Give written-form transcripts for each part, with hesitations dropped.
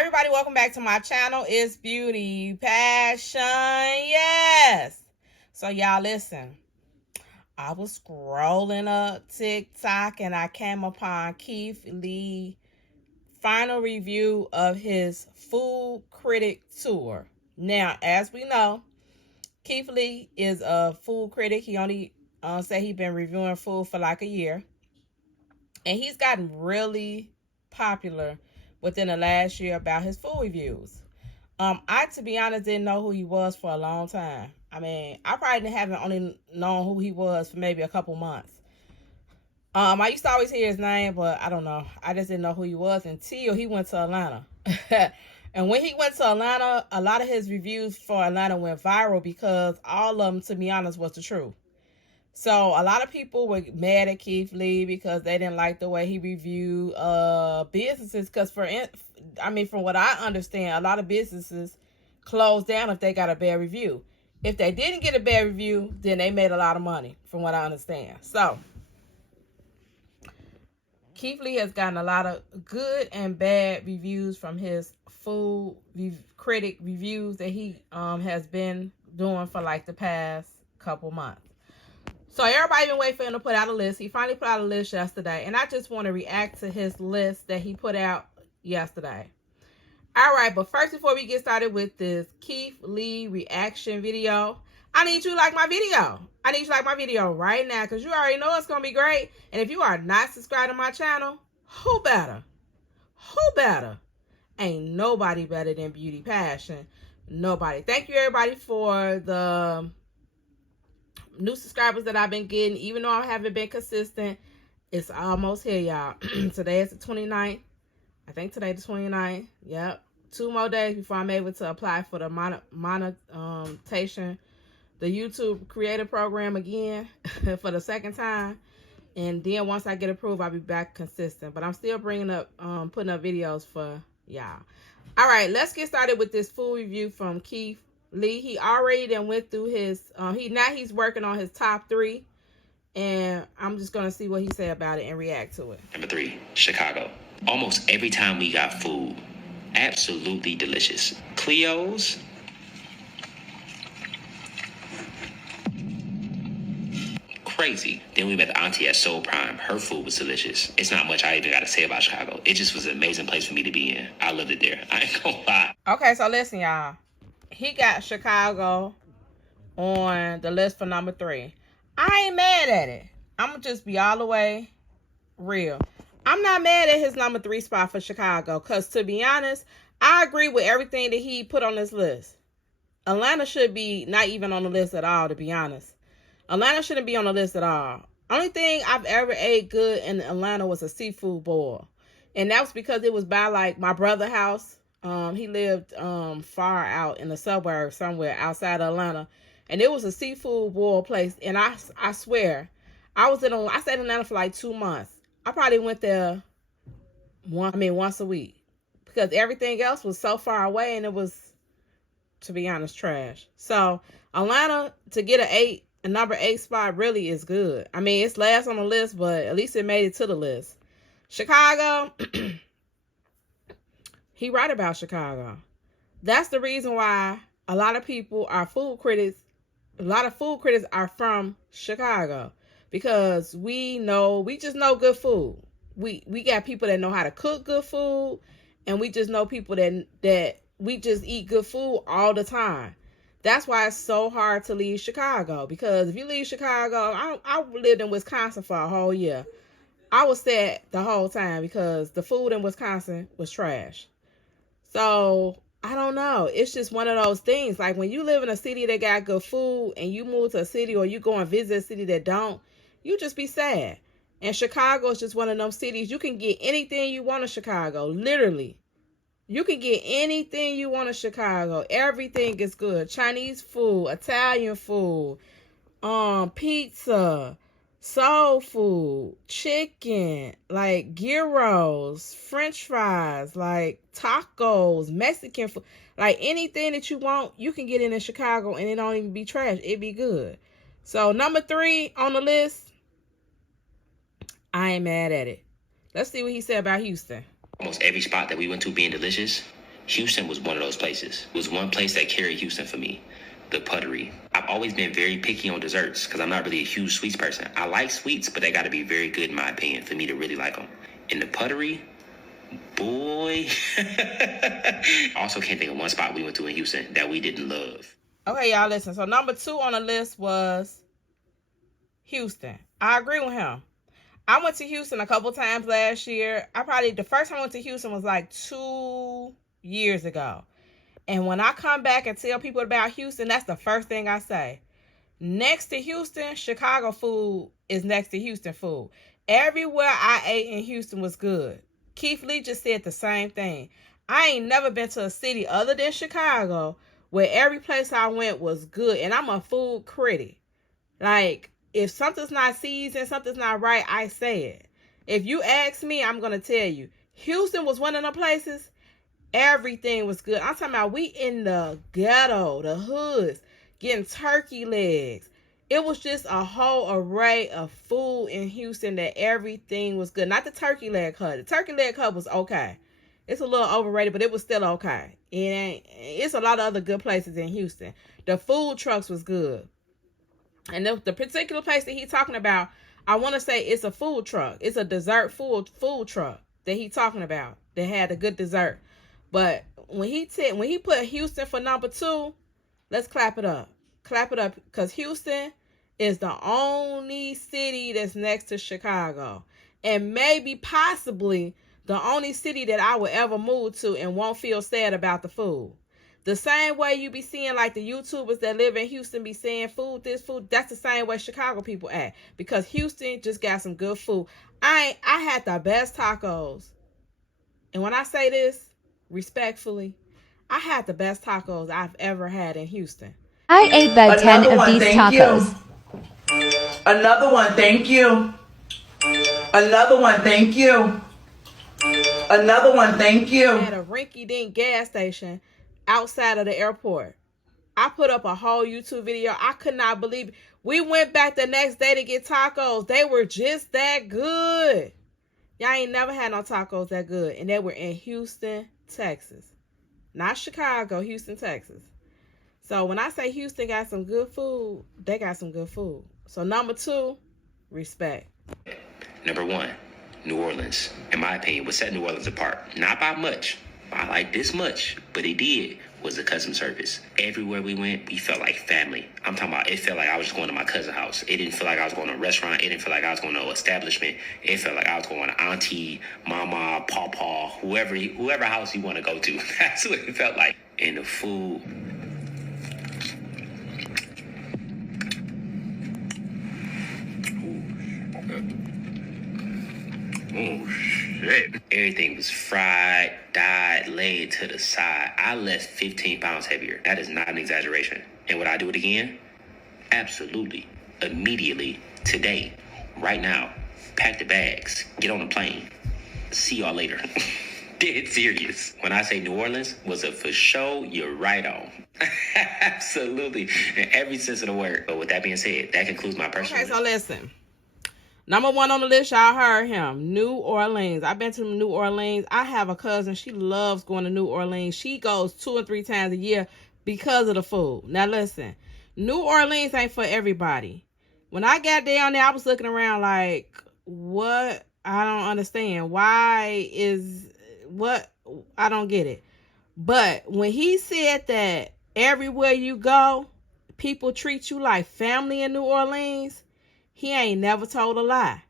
Hi everybody, welcome back to my channel. It's Beauty Passion. Yes. So y'all listen. I was scrolling up TikTok and I came upon Keith Lee final review of his Food Critic Tour. Now, as we know, Keith Lee is a food critic. He only said he's been reviewing food for like a year. And he's gotten really popular within the last year about his food reviews. I, to be honest, didn't know who he was for a long time. I mean, I probably haven't only known who he was for maybe a couple months. I used to always hear his name, but I don't know. I just didn't know who he was until he went to Atlanta. And when he went to Atlanta, a lot of his reviews for Atlanta went viral because all of them, to be honest, was the truth. So a lot of people were mad at Keith Lee because they didn't like the way he reviewed businesses. Because from what I understand, a lot of businesses closed down if they got a bad review. If they didn't get a bad review, then they made a lot of money, from what I understand. So Keith Lee has gotten a lot of good and bad reviews from his food critic reviews that he has been doing for like the past couple months. So everybody been waiting for him to put out a list. He finally put out a list yesterday. And I just want to react to his list that he put out yesterday. All right, but first, before we get started with this Keith Lee reaction video, I need you to like my video. I need you to like my video right now because you already know it's going to be great. And if you are not subscribed to my channel, who better? Who better? Ain't nobody better than Beauty Passion. Nobody. Thank you, everybody, for the new subscribers that I've been getting. Even though I haven't been consistent, it's almost here, y'all. Today is the 29th. I think today the 29th. Yep. 2 more days before I'm able to apply for the monetization, the YouTube creator program again for the second time. And then once I get approved, I'll be back consistent. But I'm still putting up videos for y'all. All right, let's get started with this food review from Keith Lee. He already then went through his he's working on his top 3, and I'm just gonna see what he say about it and react to it. Number 3, Chicago. Almost every time we got food, absolutely delicious. Cleo's, crazy. Then we met the auntie at Soul Prime. Her food was delicious. It's not much I even got to say about Chicago. It just was an amazing place for me to be in. I loved it there. I ain't gonna lie. Okay, so listen, y'all. He got Chicago on the list for number 3. I ain't mad at it. I'm going to just be all the way real. I'm not mad at his number 3 spot for Chicago because, to be honest, I agree with everything that he put on this list. Atlanta should be not even on the list at all, to be honest. Atlanta shouldn't be on the list at all. Only thing I've ever ate good in Atlanta was a seafood boil. And that was because it was by, like, my brother's house. He lived far out in the suburbs somewhere outside of Atlanta. And it was a seafood boil place. And I swear, I stayed in Atlanta for like 2 months. I probably went there once a week. Because everything else was so far away and it was, to be honest, trash. So Atlanta, to get a number 8 spot really is good. I mean, it's last on the list, but at least it made it to the list. Chicago, he right about Chicago. That's the reason why a lot of people are food critics. A lot of food critics are from Chicago because we just know good food. We got people that know how to cook good food, and we just know people that we just eat good food all the time. That's why it's so hard to leave Chicago, because if you leave Chicago, I lived in Wisconsin for a whole year. I was sad the whole time because the food in Wisconsin was trash. So I don't know. It's just one of those things. Like when you live in a city that got good food and you move to a city or you go and visit a city that don't, you just be sad. And Chicago is just one of those cities. You can get anything you want in Chicago. Literally. You can get anything you want in Chicago. Everything is good. Chinese food, Italian food, pizza, soul food, chicken, like gyros, French fries, like tacos, Mexican food, like anything that you want, you can get in Chicago and it don't even be trash. It be good. So number 3 on the list, I ain't mad at it. Let's see what he said about Houston. Almost every spot that we went to being delicious. Houston was one of those places. It was one place that carried Houston for me. The Puttery. I've always been very picky on desserts because I'm not really a huge sweets person. I like sweets, but they got to be very good in my opinion for me to really like them. In the Puttery, boy. Also can't think of one spot we went to in Houston that we didn't love. Okay, y'all listen. So number 2 on the list was Houston. I agree with him. I went to Houston a couple times last year. The first time I went to Houston was like 2 years ago. And when I come back and tell people about Houston, that's the first thing I say. Next to Houston, Chicago food is next to Houston food. Everywhere I ate in Houston was good. Keith Lee just said the same thing. I ain't never been to a city other than Chicago where every place I went was good. And I'm a food critic. Like, if something's not seasoned, something's not right, I say it. If you ask me, I'm going to tell you. Houston was one of the places. Everything was good. I'm talking about we in the ghetto, the hoods, getting turkey legs. It was just a whole array of food in Houston that everything was good. Not the turkey leg hut. The turkey leg hut was okay. It's a little overrated, but it was still okay. It's a lot of other good places in Houston. The food trucks was good. And the particular place that he's talking about, I want to say it's a food truck. It's a dessert food truck that he's talking about that had a good dessert. But when he put Houston for number 2, let's clap it up. Clap it up, because Houston is the only city that's next to Chicago. And maybe possibly the only city that I would ever move to and won't feel sad about the food. The same way you be seeing like the YouTubers that live in Houston be saying food, this food, that's the same way Chicago people act. Because Houston just got some good food. I had the best tacos. And when I say this, respectfully, I had the best tacos I've ever had in Houston. I ate about 10 of these tacos. Another one, thank you. Another one, thank you. Another one, thank you. At a rinky-dink gas station outside of the airport. I put up a whole YouTube video. I could not believe it. We went back the next day to get tacos. They were just that good. Y'all ain't never had no tacos that good. And they were in Houston, Texas. Not Chicago, Houston, Texas. So when I say Houston got some good food, they got some good food. So number 2, respect. Number 1, New Orleans. In my opinion, what set New Orleans apart, not by much, by like this much, but it did, was the customer service. Everywhere we went, we felt like family. I'm talking about, it felt like I was just going to my cousin's house. It didn't feel like I was going to a restaurant. It didn't feel like I was going to an establishment. It felt like I was going to auntie, mama, pawpaw, whoever house you want to go to. That's what it felt like. And the food. Oh, shit. Everything was fried, dyed, laid to the side. I left 15 pounds heavier. That is not an exaggeration. And would I do it again? Absolutely. Immediately. Today. Right now. Pack the bags. Get on the plane. See y'all later. Dead serious. When I say New Orleans was a for show, you're right on. Absolutely. In every sense of the word. But with that being said, that concludes my personal Okay, so listen. Number 1 on the list, y'all heard him. New Orleans. I've been to New Orleans. I have a cousin. She loves going to New Orleans. She goes 2 and 3 times a year because of the food. Now listen, New Orleans ain't for everybody. When I got down there, I was looking around like, what? I don't understand. I don't get it. But when he said that everywhere you go, people treat you like family in New Orleans, he ain't never told a lie.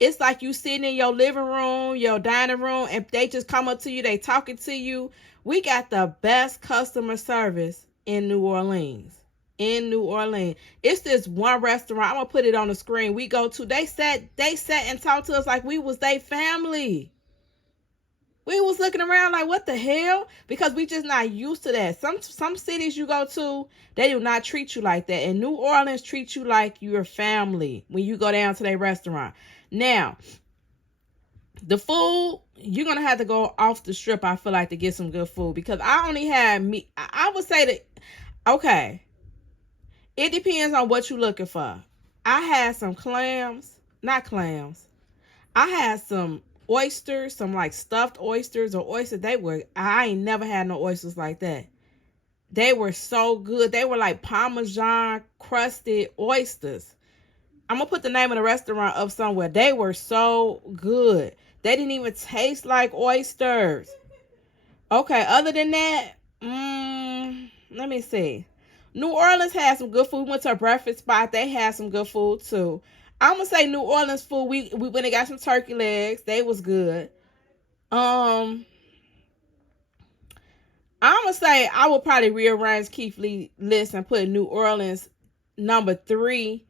It's like you sitting in your living room, your dining room, and they just come up to you, they talking to you. We got the best customer service in New Orleans. In New Orleans. It's this one restaurant, I'm going to put it on the screen, we go to. They sat and talked to us like we was their family. We was looking around like, what the hell? Because we just not used to that. Some cities you go to, they do not treat you like that. And New Orleans treats you like your family when you go down to their restaurant. Now, the food, you're going to have to go off the strip, I feel like, to get some good food. Because I only had meat. I would say that, okay, it depends on what you're looking for. I had some clams. Not clams. I had some oysters, some like stuffed oysters or oysters. I ain't never had no oysters like that. They were so good. They were like Parmesan crusted oysters. I'm going to put the name of the restaurant up somewhere. They were so good. They didn't even taste like oysters. Okay, other than that, let me see. New Orleans had some good food. We went to a breakfast spot. They had some good food too. I'm gonna say New Orleans food. We went and got some turkey legs. They was good. I'm gonna say I would probably rearrange Keith Lee list and put New Orleans number 3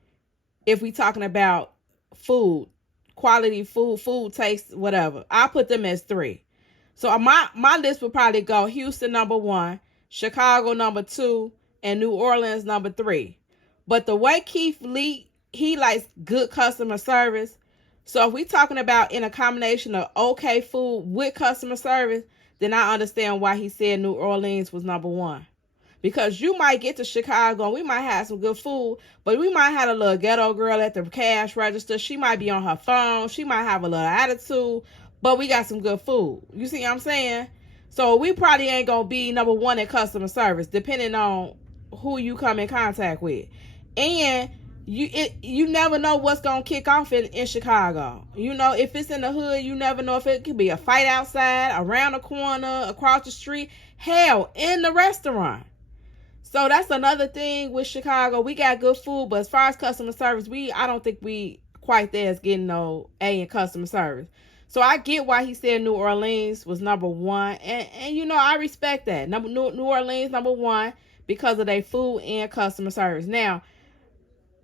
if we talking about food, quality food taste, whatever. I'll put them as 3. So my list would probably go Houston number 1, Chicago number 2, and New Orleans number 3. But the way Keith Lee, he likes good customer service. So if we talking about in a combination of okay food with customer service, then I understand why he said New Orleans was number 1. Because you might get to Chicago and we might have some good food, but we might have a little ghetto girl at the cash register. She might be on her phone. She might have a little attitude, but we got some good food. You see what I'm saying? So we probably ain't going to be number 1 in customer service, depending on who you come in contact with. And you never know what's going to kick off in Chicago. You know, if it's in the hood, you never know if it could be a fight outside, around the corner, across the street, hell, in the restaurant. So that's another thing with Chicago. We got good food, but as far as customer service, I don't think we quite there as getting no A in customer service. So I get why he said New Orleans was number 1. And you know, I respect that. New Orleans number 1 because of their food and customer service. Now,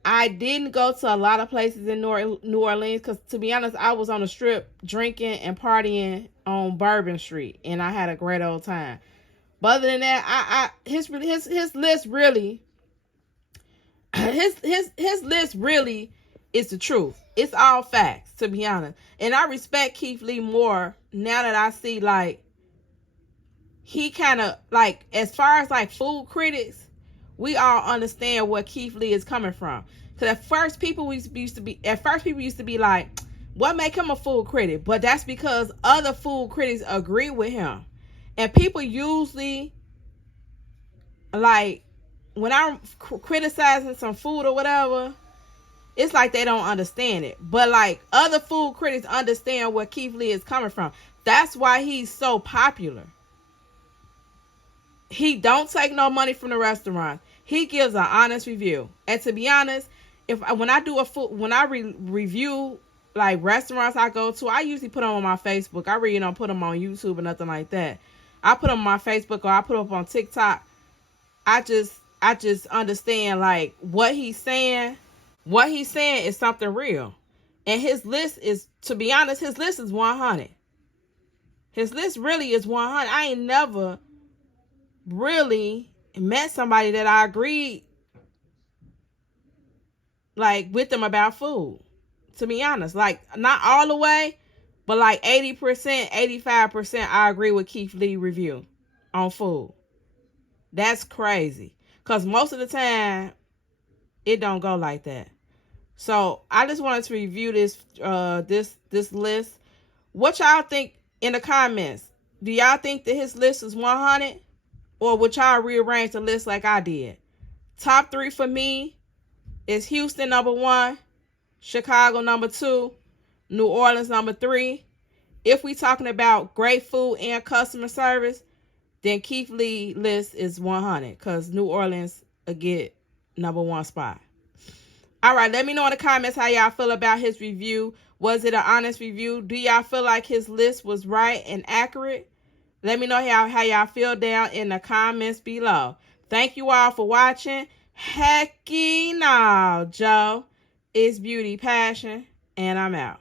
I didn't go to a lot of places in New Orleans because, to be honest, I was on the Strip drinking and partying on Bourbon Street, and I had a great old time. But other than that, his list really, his list really is the truth. It's all facts, to be honest. And I respect Keith Lee more now that I see, like, he kind of, like, as far as, like, food critics, we all understand where Keith Lee is coming from. Because at first, people used to be like, what make him a food critic? But that's because other food critics agree with him. And people usually, like, when I'm criticizing some food or whatever, it's like they don't understand it. But, like, other food critics understand where Keith Lee is coming from. That's why he's so popular. He don't take no money from the restaurant. He gives an honest review. And to be honest, when I review like restaurants I go to, I usually put them on my Facebook. I really don't put them on YouTube or nothing like that. I put them on my Facebook or I put them up on TikTok. I just understand like what he's saying. What he's saying is something real. And his list is, to be honest, his list is 100. His list really is 100. I ain't never really met somebody that I agreed like with them about food, to be honest. Like, not all the way, but like 80%, 85% I agree with Keith Lee review on food. That's crazy, because most of the time it don't go like that. So I just wanted to review this list. What y'all think in the comments? Do y'all think that his list is 100? Or would y'all rearrange the list like I did? Top 3 for me is Houston number 1, Chicago number 2, New Orleans number 3. If we talking about great food and customer service, then Keith Lee list is 100 because New Orleans will get number 1 spot. All right, let me know in the comments how y'all feel about his review. Was it an honest review? Do y'all feel like his list was right and accurate? Let me know how y'all feel down in the comments below. Thank you all for watching. Hecky no, Joe. It's Beauty Passion, and I'm out.